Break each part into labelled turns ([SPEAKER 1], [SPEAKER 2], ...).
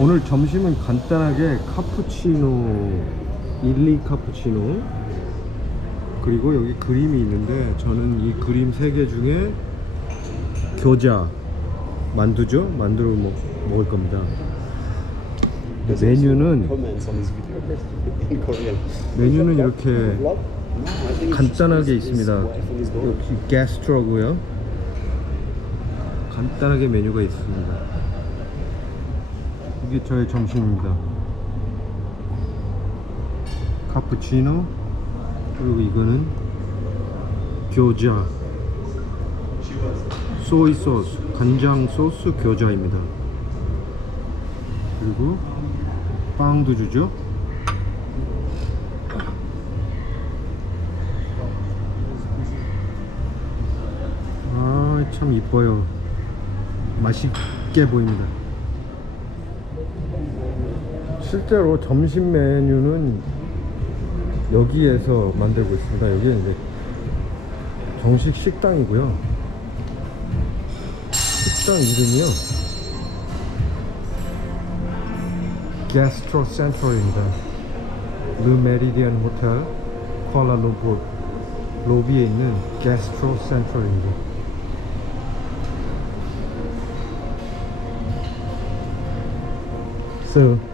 [SPEAKER 1] 오늘 점심은 간단하게 카푸치노, 일리 카푸치노 그리고 여기 그림이 있는데 저는 이 그림 세 개 중에 겨자 만두죠? 만두를 먹, 먹을 겁니다. 메뉴는. 메뉴는 이렇게 간단하게 있습니다. 여기 게스트로고요. 간단하게 메뉴가 있습니다. 이게 저의 점심입니다. 카푸치노 그리고 이거는 교자 소이 소스 간장 소스 교자입니다. 그리고 빵도 주죠. 아, 참 이뻐요. 맛있게 보입니다. 실제로 점심 메뉴는 여기에서 만들고 있습니다. 여기는 이제 정식 식당이고요. 식당 이름이요. 게스트로 센트럴입니다. 르 메리디안 호텔 콜라룸푸르 로비에 있는 게스트로 센트럴입니다. 그래서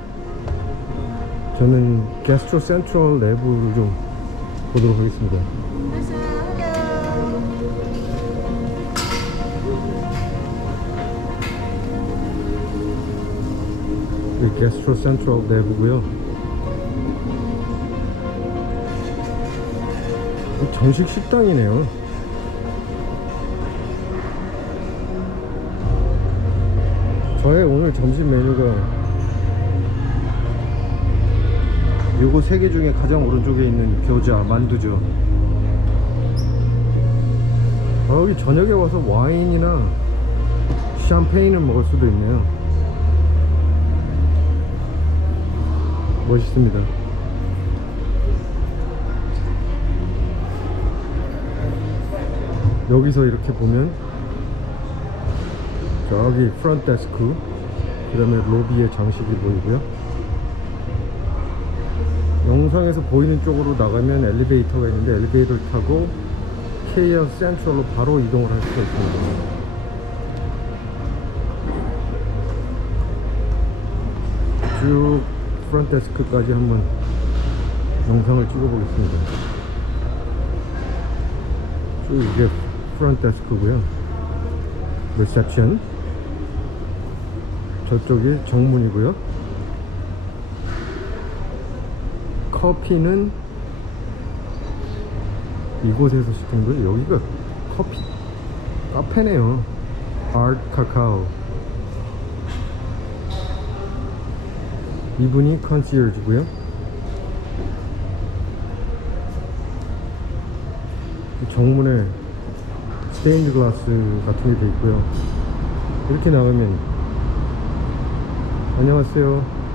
[SPEAKER 1] 저는 게스트로 센트럴 내부를 좀 보도록 하겠습니다. 이 게스트로 센트럴 내부고요. 이 정식 식당이네요. 저의 오늘 점심 메뉴가 요거 세 개 중에 가장 오른쪽에 있는 겨자 만두죠. 아, 여기 저녁에 와서 와인이나 샴페인을 먹을 수도 있네요. 멋있습니다. 여기서 이렇게 보면 저기 프런트 데스크 그 다음에 로비의 장식이 보이고요. 영상에서 보이는 쪽으로 나가면 엘리베이터가 있는데 엘리베이터를 타고 KR 센트럴로 바로 이동을 할 수가 있습니다. 쭉 프런트 데스크까지 한번 영상을 찍어보겠습니다. 쭉 이게 프런트 데스크고요. 리셉션 저쪽이 정문이고요. 커피는 이곳에서 시킨 거예요. 여기가 커피 카페네요. 아트 카카오. 이분이 컨시어즈고요. 정문에 스테인드 글라스 같은 게 돼 있고요. 이렇게 나가면 안녕하세요.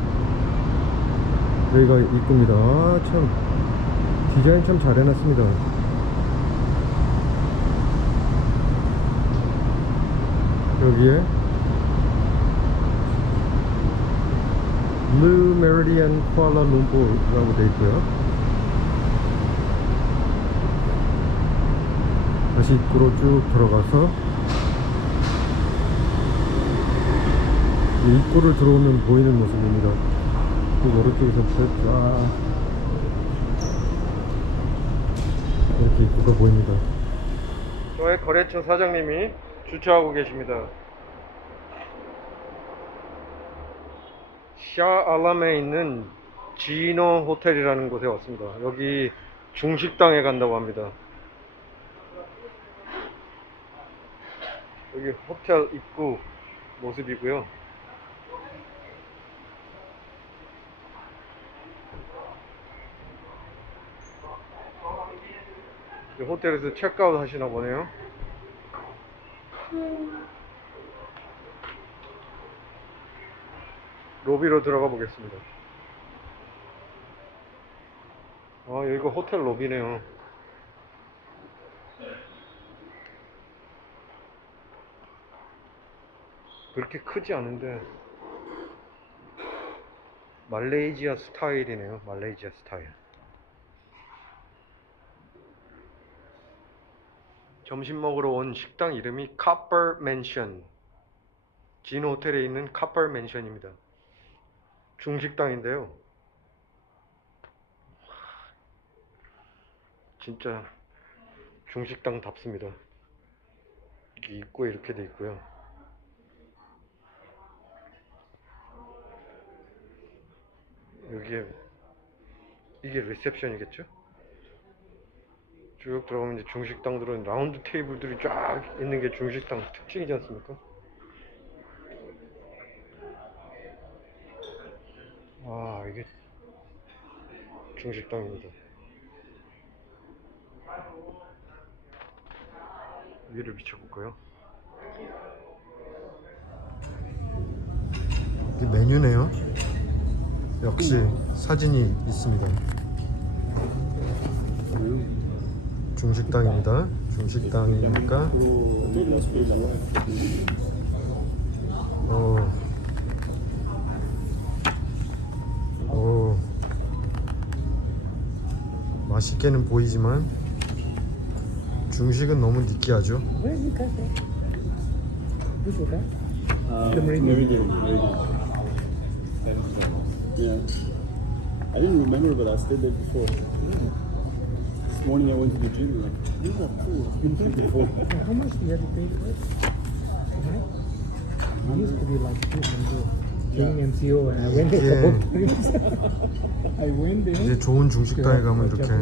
[SPEAKER 1] 여기가 입구입니다. 아, 참 디자인 참 잘 해놨습니다. 여기에 르 메리디안 쿠알라룸푸르라고 돼 있고요. 다시 입구로 쭉 들어가서 이 입구를 들어오면 보이는 모습입니다. 그 오른쪽에서부터 쫙 이렇게 입구가 보입니다. 저의 거래처 사장님이 주차하고 계십니다. 샤 알람에 있는 지노 호텔이라는 곳에 왔습니다. 여기 중식당에 간다고 합니다. 여기 호텔 입구 모습이고요. 호텔에서 체크아웃 하시나 보네요. 로비로 들어가 보겠습니다. 아, 여기가 호텔 로비네요. 그렇게 크지 않은데 말레이시아 스타일이네요. 말레이시아 스타일. 점심 먹으러 온 식당 이름이 카퍼 맨션. 진 호텔에 있는 카퍼 맨션입니다. 중식당인데요. 진짜 중식당 답습니다. 이게 입구에 이렇게 돼 있고요. 여기에 이게 리셉션이겠죠? 쭉 들어가면 이제 중식당들은 라운드 테이블들이 쫙 있는 게 중식당 특징이지 않습니까? 아 이게 중식당입니다. 위를 비춰볼까요? 이게 메뉴네요. 역시 사진이 있습니다. 중식당입니다. 중식당이니까 어. 어. 맛있게는 보이지만 중식은 너무 느끼하죠.
[SPEAKER 2] Uh, before. This morning I went to the gym. Like, these are cool.
[SPEAKER 3] Uh, how much do you have to pay for it? It used to be like 200. King MCO and I went there
[SPEAKER 1] Yeah.
[SPEAKER 3] for both times. I went there.
[SPEAKER 1] 이제 좋은 중식당에 가면 이렇게.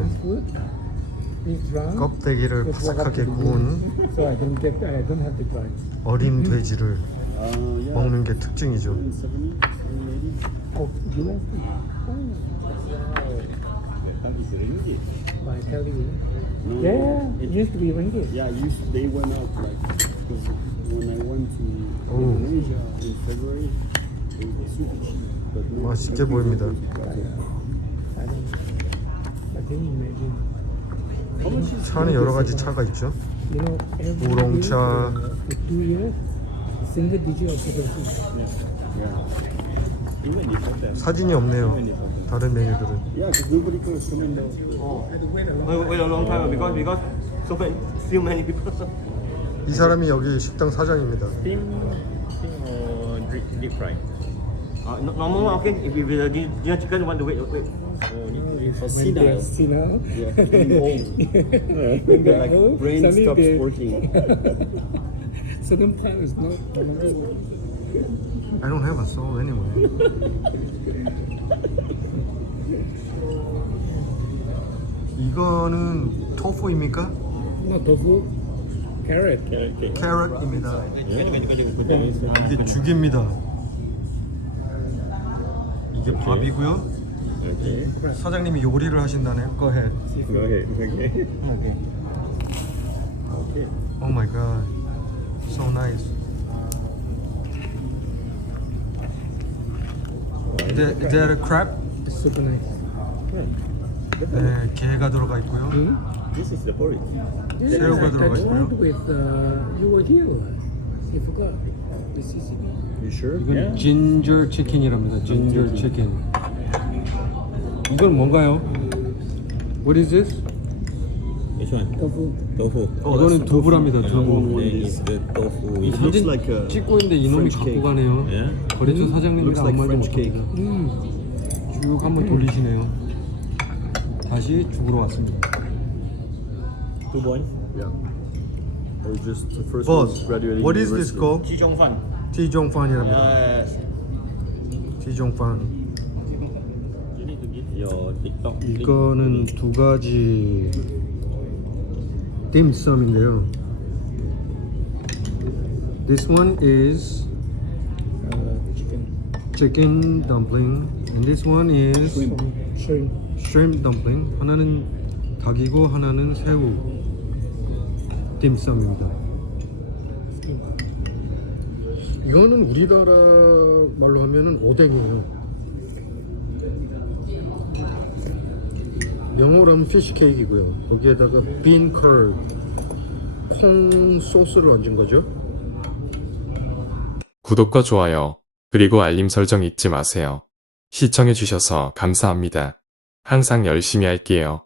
[SPEAKER 1] 껍데기를 바삭하게 구운.
[SPEAKER 3] So I don't get, I don't have to drive.
[SPEAKER 1] 어린 돼지를
[SPEAKER 2] Uh.
[SPEAKER 1] 먹는 게 특징이죠.
[SPEAKER 2] 70, 80.
[SPEAKER 3] Oh, you left it? Oh,
[SPEAKER 2] That is ringgit.
[SPEAKER 3] tell you.
[SPEAKER 2] No,
[SPEAKER 3] Yeah, it
[SPEAKER 2] it-
[SPEAKER 3] used to be ringgit.
[SPEAKER 2] Yeah, used they went out like because when I went to
[SPEAKER 1] Oh.
[SPEAKER 2] Indonesia in February, it was super cheap. But now
[SPEAKER 1] 맛있게 보입니다.
[SPEAKER 3] I don't I can imagine.
[SPEAKER 2] How much is
[SPEAKER 1] 차 안에 여러 가지 차가 있죠.
[SPEAKER 3] You know, every
[SPEAKER 1] 우롱차.
[SPEAKER 3] year, uh, for two years, single digit occupancy.
[SPEAKER 2] Yeah. That.
[SPEAKER 1] 사진이 없네요. 다른 메뉴들은.
[SPEAKER 2] Yeah, because nobody could come in there.
[SPEAKER 4] Wait, wait a long time because because so many still many people.
[SPEAKER 1] 이 사람이 여기 식당 사장입니다.
[SPEAKER 4] Steam, steam or deep, deep fry. Uh, no- normal one, okay. If it's a din- dinner chicken, want to wait, wait. Oh, need to-
[SPEAKER 3] When they're senile,
[SPEAKER 2] Yeah, getting old.
[SPEAKER 3] when they're
[SPEAKER 2] like
[SPEAKER 3] old,
[SPEAKER 2] brain
[SPEAKER 3] suddenly
[SPEAKER 2] stops
[SPEAKER 3] they-
[SPEAKER 2] working.
[SPEAKER 3] certain part is not no longer work.
[SPEAKER 1] I don't have a soul anyway. 이거는 토fu입니까?
[SPEAKER 3] Not tofu, carrot.
[SPEAKER 1] 캐럿입니다.
[SPEAKER 4] Yeah.
[SPEAKER 1] 이게 죽입니다. 이게 밥이고요.
[SPEAKER 2] Okay.
[SPEAKER 1] 사장님이 요리를 하신다네요. Go ahead.
[SPEAKER 2] Go ahead. Okay.
[SPEAKER 1] Okay.
[SPEAKER 2] Okay.
[SPEAKER 1] Oh my god. So nice. That, is that a crab?
[SPEAKER 3] It's super nice.
[SPEAKER 1] 네, 게가 들어가 있고요.
[SPEAKER 3] Hmm?
[SPEAKER 2] This is the porridge.
[SPEAKER 3] Yeah,
[SPEAKER 1] 새우가
[SPEAKER 3] I,
[SPEAKER 1] 들어가
[SPEAKER 3] I
[SPEAKER 1] 있고요.
[SPEAKER 3] tried with uh, you were here. You forgot. The CCB.
[SPEAKER 2] You sure?
[SPEAKER 1] 이건 진저 치킨이랍니다. 진저 치킨. 이건 뭔가요? What is this?
[SPEAKER 4] Which one?
[SPEAKER 3] Tofu.
[SPEAKER 4] Tofu.
[SPEAKER 1] 이거는 두부랍니다. 두부.
[SPEAKER 4] Then is the tofu.
[SPEAKER 1] 이
[SPEAKER 4] It
[SPEAKER 1] 사진
[SPEAKER 2] like a
[SPEAKER 1] 찍고 있는데 이놈이
[SPEAKER 2] French
[SPEAKER 1] 갖고
[SPEAKER 2] cake.
[SPEAKER 1] 가네요.
[SPEAKER 4] Yeah.
[SPEAKER 1] 거래처 사장님이랑
[SPEAKER 2] Looks like
[SPEAKER 1] 아무 말도
[SPEAKER 2] French.
[SPEAKER 1] 못합니다.
[SPEAKER 3] Mm.
[SPEAKER 1] 쭉 한번 돌리시네요. 다시 죽으러 왔습니다.
[SPEAKER 4] Two boys.
[SPEAKER 2] Yeah. Or just the first
[SPEAKER 1] Boss,
[SPEAKER 2] one graduating
[SPEAKER 1] what is this
[SPEAKER 2] university.
[SPEAKER 1] called?
[SPEAKER 4] Fan.
[SPEAKER 1] 티종판이랍니다.
[SPEAKER 4] Yes.
[SPEAKER 1] 티종판.
[SPEAKER 4] You need to give your TikTok. link.
[SPEAKER 1] 이거는 두 가지 딤섬인데요. This one is
[SPEAKER 3] Uh, chicken.
[SPEAKER 1] chicken dumpling, and this one is
[SPEAKER 3] Shrimp. Shrimp.
[SPEAKER 1] shrimp dumpling. 하나는 닭이고 하나는 새우 딤섬입니다. 이거는 우리나라 말로 하면은 오뎅이에요. 영어로 하면 피쉬 케이크이고요. 거기에다가 빈 컬, 콩 소스를 얹은 거죠.
[SPEAKER 5] 구독과 좋아요, 그리고 알림 설정 잊지 마세요. 시청해주셔서 감사합니다. 항상 열심히 할게요.